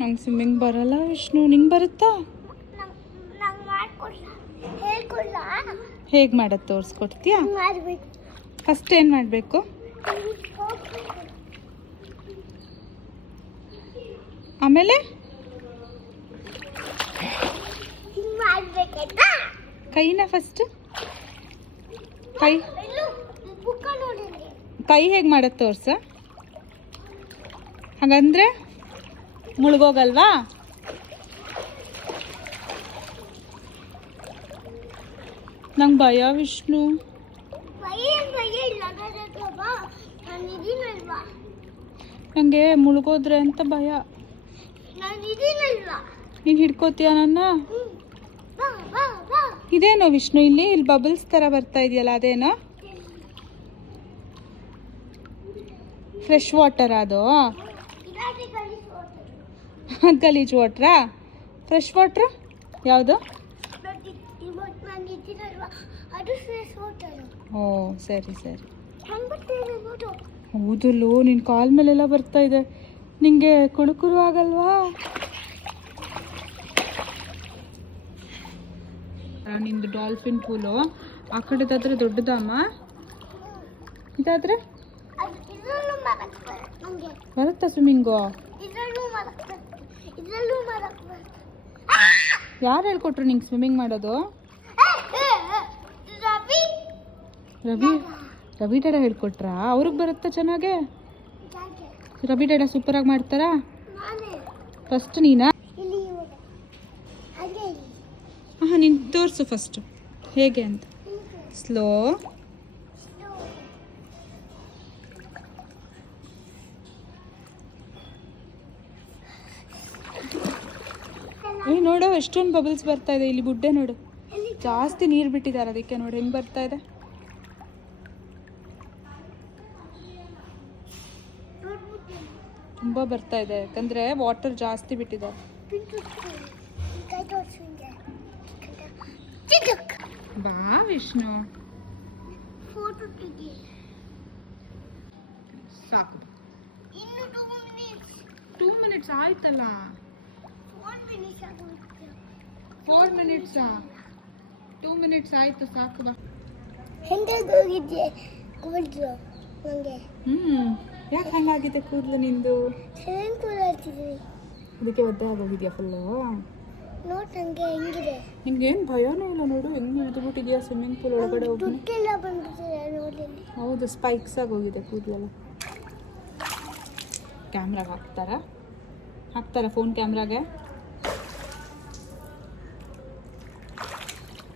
ನಂಗೆ ಸ್ವಿಮ್ಮಿಂಗ್ ಬರಲ್ಲ ವಿಷ್ಣು, ನಿಂಗೆ ಬರುತ್ತಾ? ಹೇಗೆ ಮಾಡೋದು ತೋರಿಸ್ಕೊಡ್ತೀಯಾ? ಫಸ್ಟ್ ಏನು ಮಾಡಬೇಕು? ಆಮೇಲೆ ಕೈನ ಫಸ್ಟ್ ಕೈ ಹೇಗೆ ಮಾಡೋದು ತೋರ್ಸ. ಹಾಗಂದ್ರೆ ಮುಳುಗೋಗಲ್ವಾ? ನಂಗೆ ಭಯ ವಿಷ್ಣು. ನನಗೆ ಮುಳುಗೋದ್ರೆ ಅಂತ ಭಯ. ನೀನು ಹಿಡ್ಕೋತೀಯ ನನ್ನ? ಇದೇನೋ ವಿಷ್ಣು, ಇಲ್ಲಿ ಬಬಲ್ಸ್ ಥರ ಬರ್ತಾ ಇದೆಯಲ್ಲ, ಅದೇನೋ ಫ್ರೆಶ್ ವಾಟರ್? ಅದು ಗಲೀಜ್ ವಾಟ್ರಾ? ಫ್ರೆಶ್ ವಾಟ್ರ್ ಯಾವುದು? ಓ ಸರಿ ಸರಿ. ಹೌದಲ್ಲೋ, ನಿನ್ನ ಕಾಲ ಮೇಲೆಲ್ಲ ಬರ್ತಾ ಇದೆ. ನಿಂಗೆ ಕುಳುಕುರು ಆಗಲ್ವಾ? ನಿಂದು ಡಾಲ್ಫಿನ್ ಪೂಲು ಆ ಕಡೆದಾದ್ರೆ ದೊಡ್ಡದಮ್ಮ, ಇದಾದ್ರೆ ಬರುತ್ತಾ ಸ್ವಿಮ್ಮಿಂಗು? ಯಾರು ಹೇಳ್ಕೊಟ್ರು ನಿಂಗೆ ಸ್ವಿಮ್ಮಿಂಗ್ ಮಾಡೋದು? ರವಿ ಡಾಡ ಹೇಳ್ಕೊಟ್ರಾ? ಅವ್ರಿಗೆ ಬರುತ್ತಾ ಚೆನ್ನಾಗೆ? ರವಿ ಡಾಡ ಸೂಪರಾಗಿ ಮಾಡ್ತಾರಾ? ಫಸ್ಟ್ ನೀನಾ? ಹಾಂ, ನೀನು ತೋರಿಸು ಫಸ್ಟು ಹೇಗೆ ಅಂತ. ಸ್ಲೋ. ನೋಡು ಎಷ್ಟೊಂದು ಬಬಲ್ಸ್ ಬರ್ತಾ ಇದೆ ಇಲ್ಲಿ. ಬುಡ್ಡೆ ನೋಡು, ಜಾಸ್ತಿ ನೀರು ಬಿಟ್ಟಿದ್ದಾರೆ, ಅದಕ್ಕೆ ನೋಡಿ ಹೆಂಗೆ ಬರ್ತಾ ಇದೆ. ತುಂಬ ಬರ್ತಾ ಇದೆ ಯಾಕಂದರೆ ವಾಟರ್ ಜಾಸ್ತಿ ಬಿಟ್ಟಿದ್ದಾರೆ. ಬಾ ವಿಷ್ಣು, ಸಾಕು. 2 ಮಿನಿಟ್ಸ್ ಆಯ್ತಲ್ಲ. 4 ಮಿನಿಟ್ಸಾ? 2 ಮಿನಿಟ್ಸ್ ಆಯ್ತು, ಸಾಕು ಬಾ. ಯಾಕೆ ಹಂಗಾಗಿದೆ ಕೂದಲು ನಿಂದು? ಅದಕ್ಕೆ ಒದ್ದೆ ಆಗೋಗಿದ್ಯಾ ಫುಲ್ಲು? ನಿಮ್ಗೇನು ಭಯನೂ ಇಲ್ಲ ನೋಡು, ಹೆಂಗೆ ಇಳಿದ್ಬಿಟ್ಟಿದ್ಯಾ ಸ್ವಿಮ್ಮಿಂಗ್ ಪೂಲ್ ಒಳಗಡೆ ಹೋಗಿ. ಹೌದು, ಸ್ಪೈಕ್ಸ್ ಆಗೋಗಿದೆ ಕೂದಲೆಲ್ಲ. ಕ್ಯಾಮ್ರಾಗೆ ಹಾಕ್ತಾರಾ ಫೋನ್ ಕ್ಯಾಮ್ರಾಗೆ?